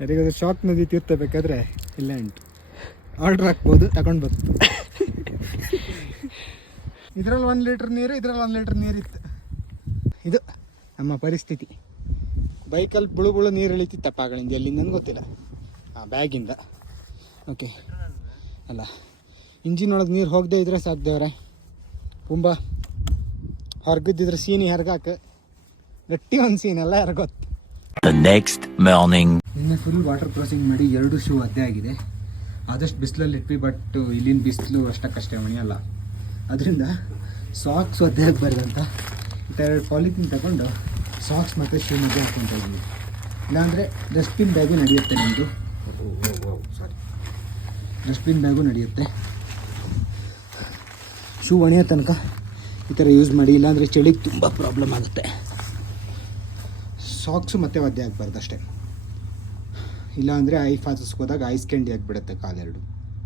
ಯಾರಿಗಾದ್ರೂ ಶಾಕ್ ನದಿ ತೀರ್ಸಬೇಕಾದ್ರೆ ಇಲ್ಲ ಉಂಟು, ಆರ್ಡ್ರ್ ಹಾಕ್ಬೋದು, ತಗೊಂಡು ಬರ್ತು. ಇದರಲ್ಲಿ 1 ಲೀಟ್ರ್ ನೀರು, ಇದರಲ್ಲಿ 1 ಲೀಟ್ರ್ ನೀರಿತ್ತು. ಇದು ನಮ್ಮ ಪರಿಸ್ಥಿತಿ. ಬೈಕಲ್ಲಿ ಬುಳು ನೀರು ಇಳಿತಿತ್ತಪ್ಪ ಆಗಳಿಂದ, ಎಲ್ಲಿಂದ ನನಗೆ ಗೊತ್ತಿಲ್ಲ, ಆ ಬ್ಯಾಗಿಂದ. ಓಕೆ ಅಲ್ಲ, ಇಂಜಿನ್ ಒಳಗೆ ನೀರು ಹೋಗದೆ ಇದ್ರೆ ಸಾಧ್ಯವರೇ, ತುಂಬ ಹೊರಗಿದ್ದಿದ್ರೆ ಸೀನಿ ಹರ್ಗಾಕ ಗಟ್ಟಿ ಒಂದು ಸೀನೆಲ್ಲ ಹರ್ಗೊತ್ತು. ನೆಕ್ಸ್ಟ್ ಮಾರ್ನಿಂಗ್ ನಿನ್ನೆ ಫುಲ್ ವಾಟರ್ ಕ್ರಾಸಿಂಗ್ ಮಾಡಿ 2 ಶೂ ಅದ್ದೇ ಆಗಿದೆ. ಆದಷ್ಟು ಬಿಸಿಲಲ್ಲಿ ಇಟ್ವಿ, ಬಟ್ ಇಲ್ಲಿನ ಬಿಸಿಲು ಅಷ್ಟಕ್ಕಷ್ಟೇ ಮಣಿಯಲ್ಲ. ಅದರಿಂದ ಸಾಕ್ಸ್ ಒದ್ದೆ ಆಗಬಾರ್ದಂತ ಈ ಥರ 2 ಪಾಲಿಥೀನ್ ತಗೊಂಡು ಸಾಕ್ಸ್ ಮತ್ತು ಶೂ ಮಧ್ಯೆ ಹಾಕ್ಕೊತಾ ಇದ್ವಿ. ಇಲ್ಲಾಂದರೆ ಡಸ್ಟ್ಬಿನ್ ಬ್ಯಾಗು ನಡೆಯುತ್ತೆ ನಮ್ಮದು. ಸಾರಿ, ಡಸ್ಟ್ಬಿನ್ ಬ್ಯಾಗು ನಡೆಯುತ್ತೆ. ಶೂ ಒಣೆಯೋ ತನಕ ಈ ಥರ ಯೂಸ್ ಮಾಡಿ, ಇಲ್ಲಾಂದರೆ ಚಳಿಗೆ ತುಂಬ ಪ್ರಾಬ್ಲಮ್ ಆಗುತ್ತೆ. ಸಾಕ್ಸು ಮತ್ತೆ ಒದ್ದೆ ಆಗಬಾರ್ದು ಅಷ್ಟೇ, ಇಲ್ಲಾಂದರೆ ಐಸ್ ಫಾಲ್ಸ್ಗೆ ಹೋದಾಗ ಐಸ್ ಕ್ಯಾಂಡಿ ಆಗಿಬಿಡುತ್ತೆ ಕಾಲೆರಡು.